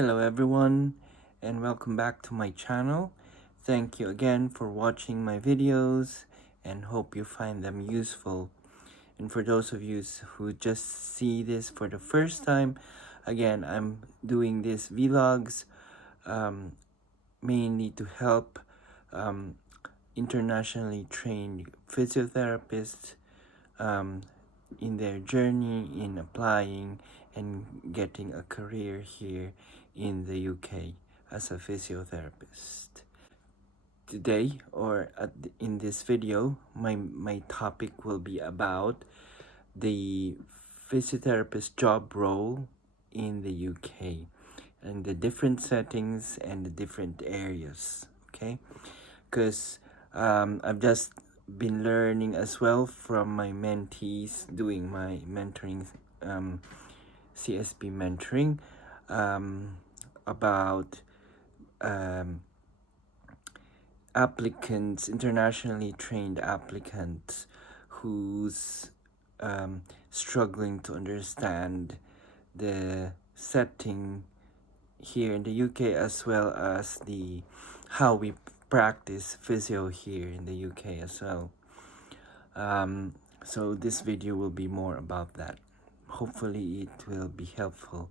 Hello everyone and welcome back to my channel. Thank you again for watching my videos and hope you find them useful. And for those of you who just see this for the first time, again, I'm doing these vlogs mainly to help internationally trained physiotherapists in their journey in applying and getting a career here in the UK as a physiotherapist. Today, in this video, my topic will be about the physiotherapist job role in the UK and the different settings and the different areas, okay? Because I've just been learning as well from my mentees doing my mentoring, CSP mentoring, about applicants, internationally trained applicants who's struggling to understand the setting here in the UK, as well as the how we practice physio here in the UK as well. So this video will be more about that. Hopefully it will be helpful.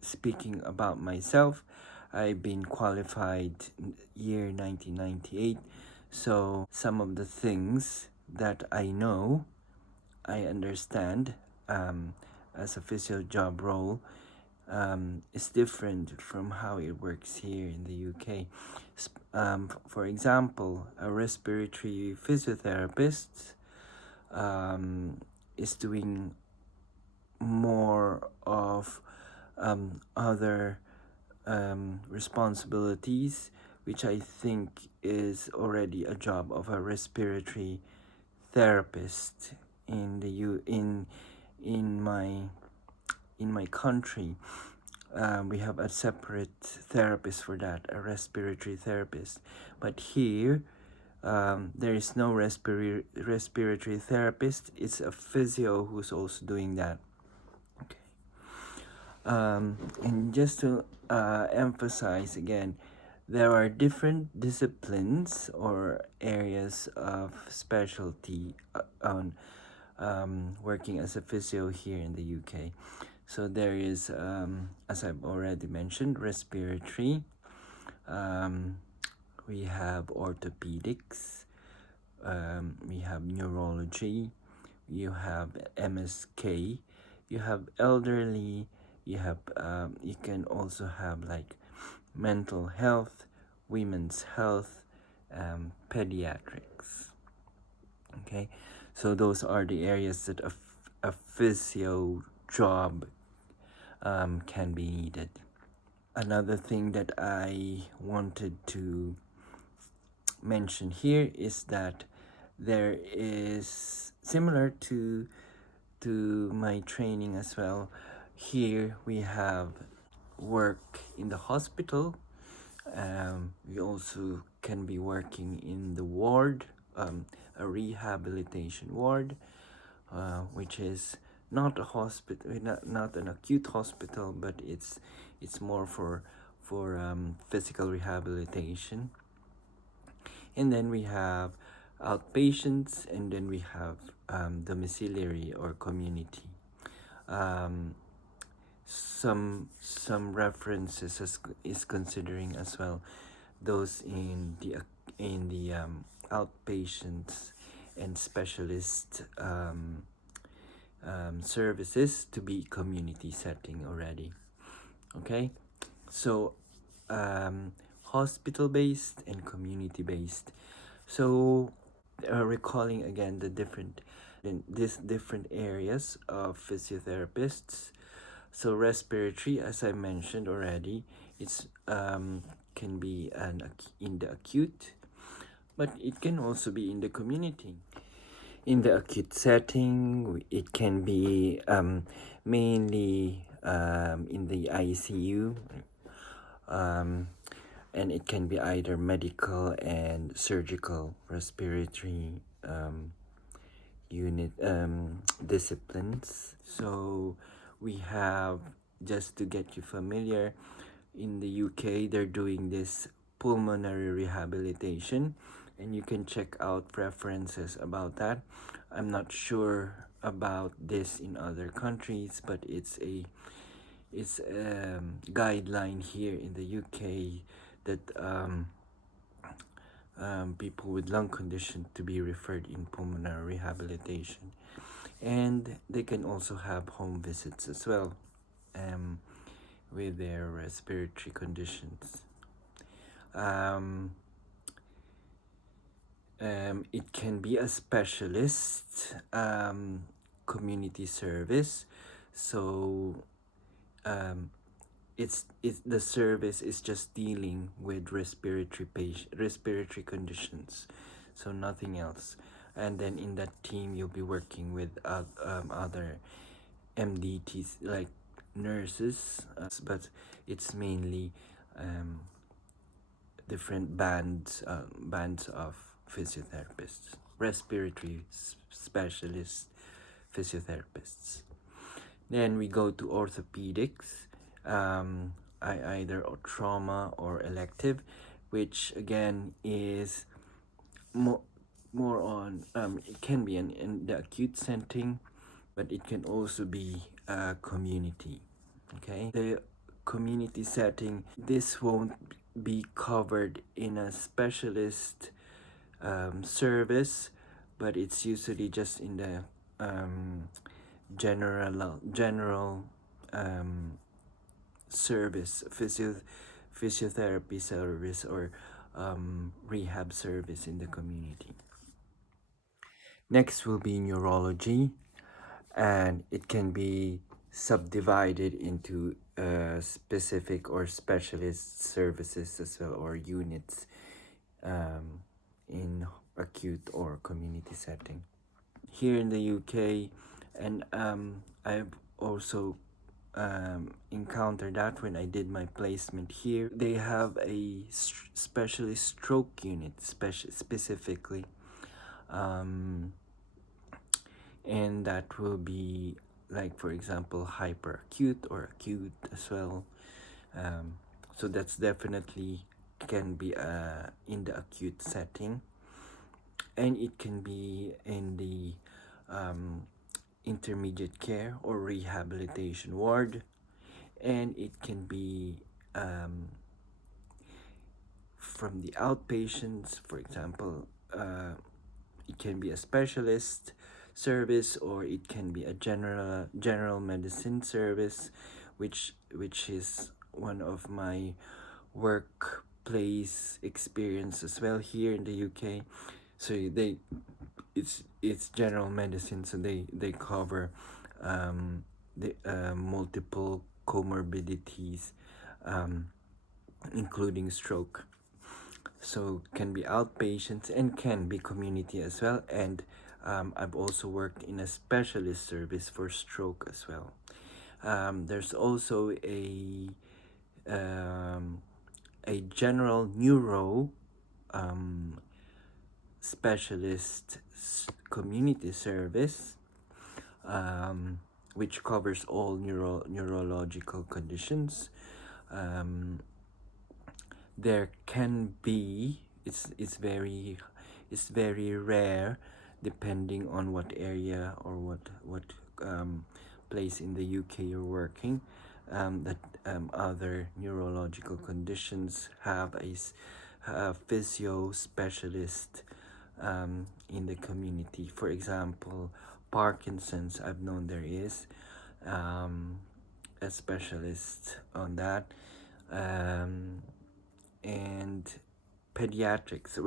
Speaking about myself, I've been qualified year 1998, so some of the things that I know, I understand as a physio job role is different from how it works here in the UK. For example, a respiratory physiotherapist is doing more of other responsibilities, which I think is already a job of a respiratory therapist in the in my country. We have a separate therapist for that, a respiratory therapist. But here, there is no respiratory therapist. It's a physio who's also doing that. Okay. And just to emphasize again, there are different disciplines or areas of specialty on working as a physio here in the UK. So there is, as I've already mentioned, respiratory. We have orthopedics. We have neurology. You have MSK. You have elderly. You have you can also have like mental health, women's health, pediatrics. Okay, so those are the areas that a physio job can be needed. Another thing that I wanted to mention here is that there is similar to my training as well. Here we have work in the hospital. We also can be working in the ward, a rehabilitation ward, which is not a hospital, not an acute hospital, but it's more for physical rehabilitation. And then we have outpatients, and then we have domiciliary or community. Some references is considering as well those in the outpatients and specialist services to be community setting already. Okay, so hospital based and community based. So recalling again the different areas of physiotherapists. So respiratory, as I mentioned already, it's can be in the acute, but it can also be in the community. In the acute setting, it can be mainly in the ICU, and it can be either medical and surgical respiratory unit disciplines. So we have, just to get you familiar, in the UK, they're doing this pulmonary rehabilitation, and you can check out references about that. I'm not sure about this in other countries, but it's a guideline here in the UK that people with lung condition to be referred in pulmonary rehabilitation, and they can also have home visits as well um, with their respiratory conditions. Um, it can be a specialist community service, so um, it's the service is just dealing with respiratory conditions, so nothing else. And then in that team, you'll be working with other MDTs like nurses, but it's mainly um, different bands of physiotherapists, respiratory specialist physiotherapists. Then we go to orthopedics, either trauma or elective, which again is more on it can be in the acute setting, but it can also be community. Okay, the community setting, this won't be covered in a specialist service, but it's usually just in the general service, physiotherapy service, or rehab service in the community. Next will be neurology, and it can be subdivided into specific or specialist services as well, or units in acute or community setting. Here in the UK, and I've also encountered that when I did my placement here. They have a specialist stroke unit, specifically, and that will be like, for example, hyperacute or acute as well. So that's definitely can be in the acute setting, and it can be in the intermediate care or rehabilitation ward, and it can be from the outpatients, for example. It can be a specialist service, or it can be a general medicine service, which is one of my workplace experience as well here in the UK. So it's general medicine, so they cover the multiple comorbidities, including stroke. So can be outpatients and can be community as well. And I've also worked in a specialist service for stroke as well. There's also a general neuro specialist community service, which covers all neurological conditions. There can be, it's very rare, depending on what area or what place in the UK you're working, that other neurological conditions have a physio specialist in the community. For example, Parkinson's, I've known there is a specialist on that, and pediatrics,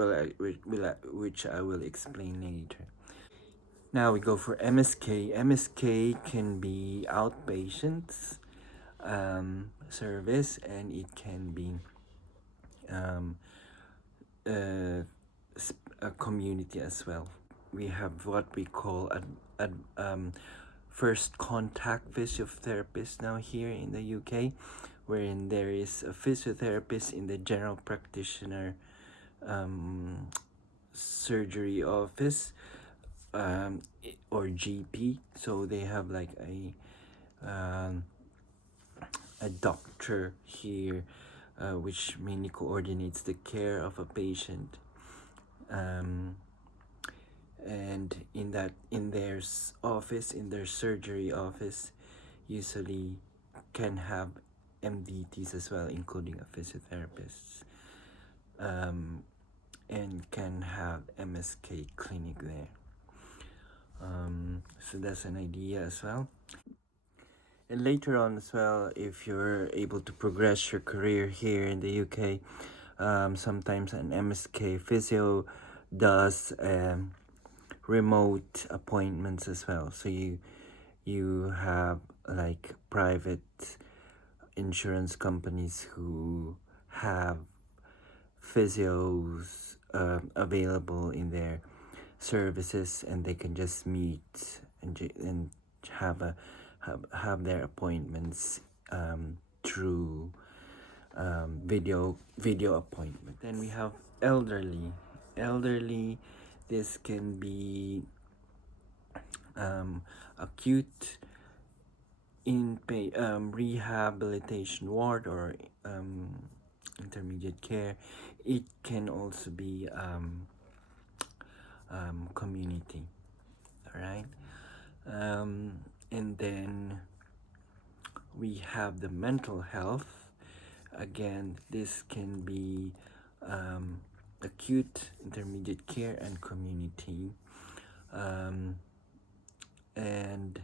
which I will explain later. Now we go for MSK. MSK can be outpatients service, and it can be a community as well. We have what we call a first contact physiotherapist now here in the UK, wherein there is a physiotherapist in the general practitioner surgery office, or GP. So they have like a doctor here, which mainly coordinates the care of a patient. Um, and in their office, in their surgery office, usually can have MDTs as well, including a physiotherapist, um, and can have MSK clinic there. So that's an idea as well. And later on as well, if you're able to progress your career here in the UK, sometimes an MSK physio does remote appointments as well. So you have like private insurance companies who have physios available in their services, and they can just meet and have have their appointments through video appointment. Then we have elderly. This can be acute rehabilitation ward or intermediate care. It can also be community. All right. And then we have the mental health. Again, this can be acute, intermediate care, and community. And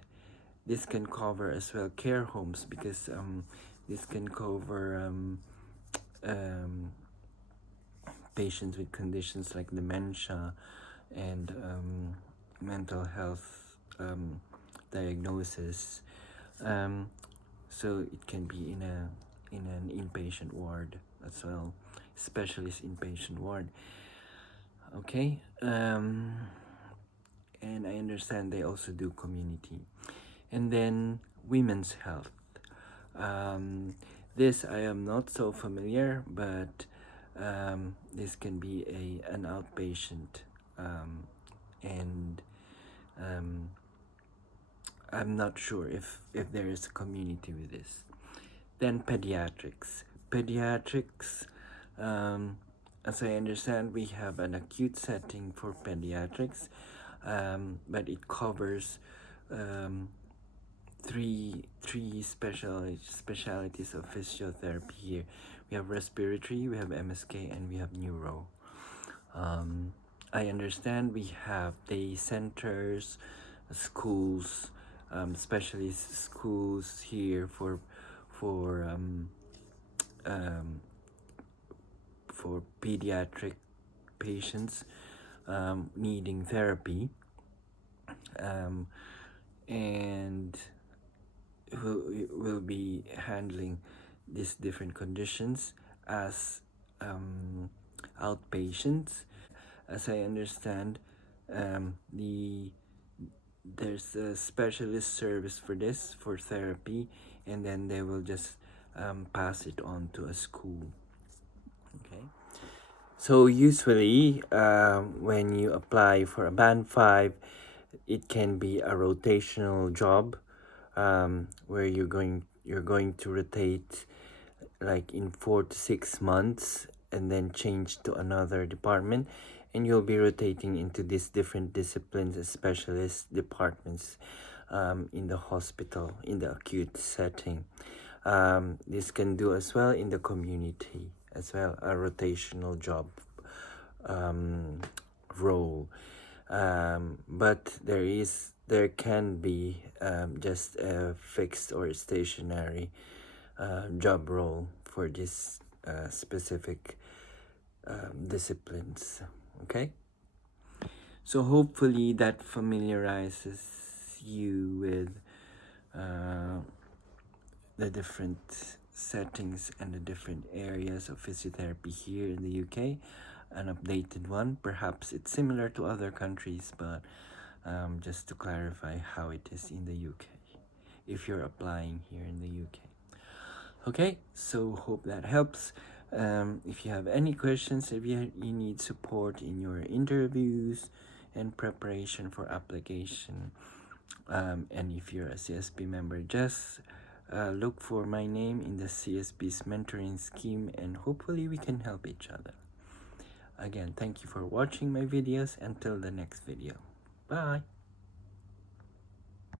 this can cover as well care homes, because this can cover patients with conditions like dementia and mental health diagnosis. So it can be in an inpatient ward as well, specialist inpatient ward. Okay. And I understand they also do community. And then women's health. This I am not so familiar, but this can be an outpatient, and I'm not sure if there is a community with this. Then pediatrics. As I understand, we have an acute setting for pediatrics, but it covers three specialities of physiotherapy here. We have respiratory, we have MSK, and we have neuro. I understand we have day centers, schools, specialist schools here for pediatric patients needing therapy, and who will be handling these different conditions as outpatients. As I understand, there's a specialist service for this, for therapy, and then they will just pass it on to a school. Okay. So usually, when you apply for a band 5, it can be a rotational job, where you're going to rotate like in 4 to 6 months, and then change to another department, and you'll be rotating into these different disciplines as specialist departments in the hospital, in the acute setting. This can do as well in the community as well, a rotational job role. But there can be just a fixed or stationary job role for this specific disciplines. Okay, so hopefully that familiarizes you with the different settings and the different areas of physiotherapy here in the UK. An updated one, perhaps it's similar to other countries, but just to clarify how it is in the UK if you're applying here in the UK. Okay, so hope that helps. If you have any questions, if you need support in your interviews and preparation for application, and if you're a CSP member, just look for my name in the CSB's mentoring scheme, and hopefully we can help each other. Again, thank you for watching my videos. Until the next video. Bye.